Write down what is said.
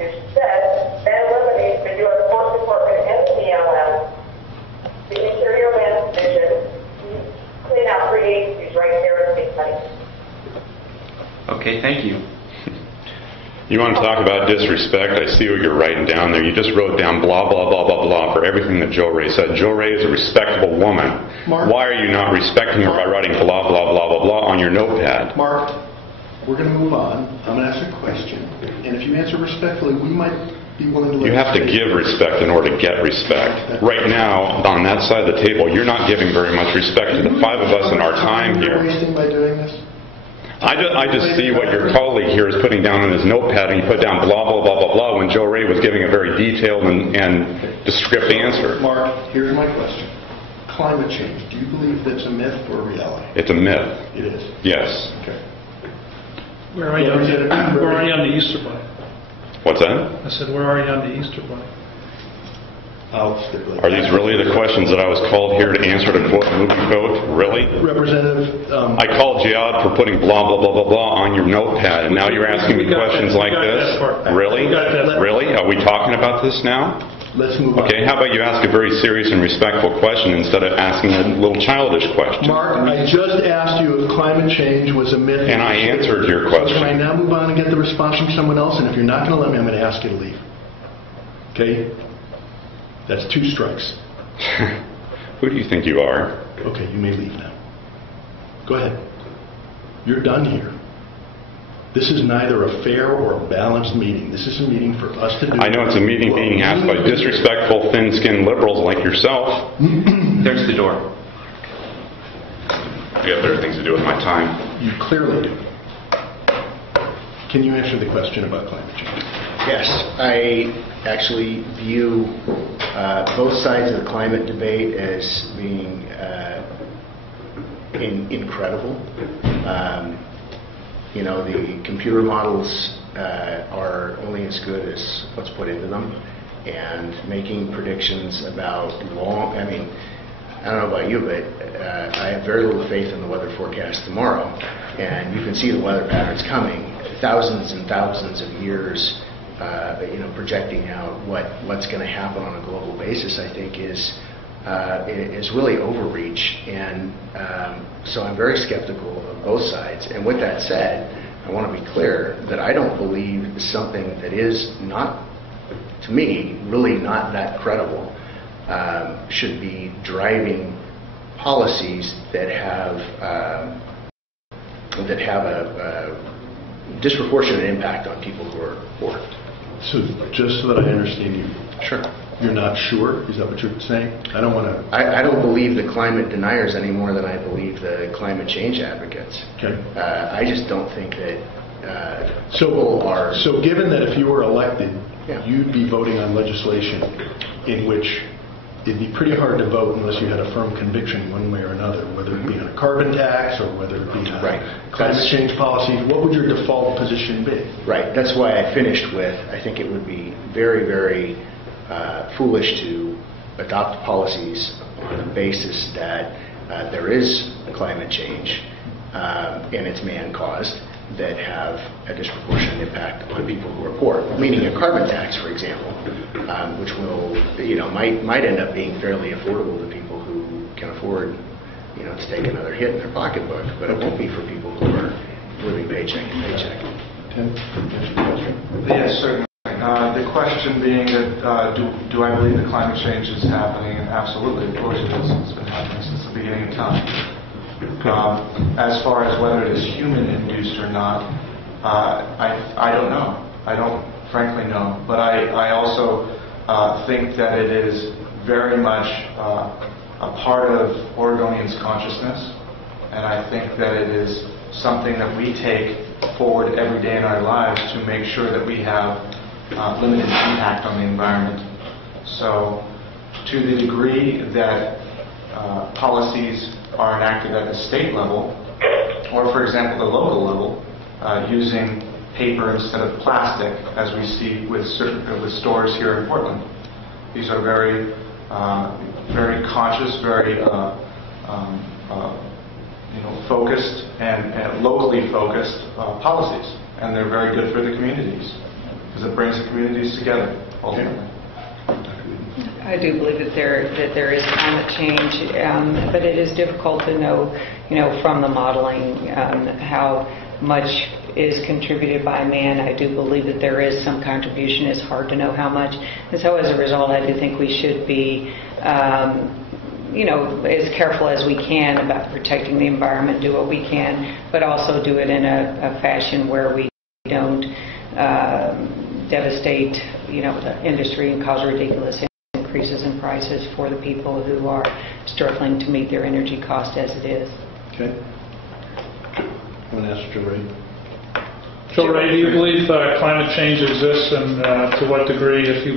Constitution says, then eliminates the U.S. Force Department and the BLM, the Interior Land Division, clean out 3 agencies right there in St. Honey. Okay, thank you. You want to talk about disrespect? I see what you're writing down there. You just wrote down blah, blah, blah, blah, blah for everything that Jo Rae said. Jo Rae is a respectable woman. Mark, why are you not respecting her by writing blah, blah, blah, blah, blah on your notepad? Mark, we're going to move on. I'm going to ask a question. And if you answer respectfully, we might be willing to let you have to give respect in order to get respect. Right now, on that side of the table, you're not giving very much respect to the 5 of us in our time here. Wasting by doing this? I just see what your colleague here is putting down on his notepad, and he put down blah, blah, blah, blah, blah, when Jo Rae was giving a very detailed and descriptive answer. Mark, here's my question. Climate change, do you believe that's a myth or a reality? It's a myth. It is? Yes. Okay. Where are you on the Easter Bunny? What's that? I said, where are you on the Easter Bunny? Are these really the questions that I was called here to answer to quote movie quote? Really? Representative... I called you out for putting blah, blah, blah, blah, blah on your notepad, and now you're asking me questions like this? Really? Really? Are we talking about this now? Let's move on. Okay, how about you ask a very serious and respectful question instead of asking a little childish question? Mark, I just asked you if climate change was a myth. And I answered your question. So can I now move on and get the response from someone else? And if you're not going to let me, I'm going to ask you to leave. Okay? That's 2 strikes. Who do you think you are? Okay, you may leave now. Go ahead. You're done here. This is neither a fair or a balanced meeting. This is a meeting for us to do... I know it's a meeting being asked by disrespectful, thin-skinned liberals like yourself. There's the door. I got better things to do with my time. You clearly do. Can you answer the question about climate change? Yes, I actually view both sides of the climate debate as being incredible. You know, the computer models are only as good as what's put into them, and making predictions about I mean, I don't know about you, but I have very little faith in the weather forecast tomorrow, and you can see the weather patterns coming, thousands and thousands of years. You know, projecting out what's going to happen on a global basis, I think is really overreach, and so I'm very skeptical of both sides. And with that said, I want to be clear that I don't believe something that is not, to me, really not that credible should be driving policies that have a disproportionate impact on people who are poor. So, just so that I understand you. Sure. You're not sure? Is that what you're saying? I don't want to... I don't believe the climate deniers any more than I believe the climate change advocates. Okay. I just don't think that people are... So given that if you were elected, Yeah. you'd be voting on legislation in which it'd be pretty hard to vote unless you had a firm conviction one way or another, whether it be on a carbon tax or whether it be on climate change policies, what would your default position be? Right. That's why I finished with, I think it would be very, very foolish to adopt policies on the basis that there is climate change and it's man-caused that have a disproportionate impact on people who are poor, meaning a carbon tax, for example, which will, might end up being fairly affordable to people who can afford, to take another hit in their pocketbook, but it won't be for people who are living paycheck to paycheck. Tim, answer the question. Yes, certainly. The question being that do I believe that climate change is happening? And absolutely, of course it is. It's been happening since the beginning of time. As far as whether it is human-induced or not, I don't know. I don't frankly know. But I also think that it is very much a part of Oregonians' consciousness, and I think that it is something that we take forward every day in our lives to make sure that we have limited impact on the environment. So to the degree that policies are enacted at the state level, or for example the local level, using paper instead of plastic, as we see with stores here in Portland. These are very, very conscious, very focused and locally focused policies, and they're very good for the communities. because it brings the communities together ultimately. I do believe that there is climate change, but it is difficult to know, from the modeling how much is contributed by man. I do believe that there is some contribution. It's hard to know how much, and so as a result, I do think we should be, as careful as we can about protecting the environment. Do what we can, but also do it in a fashion where we don't devastate, the industry and cause ridiculous increases in prices for the people who are struggling to meet their energy cost as it is. Okay. I'm going to ask Joe Ray. Joe Ray, do you believe climate change exists, and to what degree, if you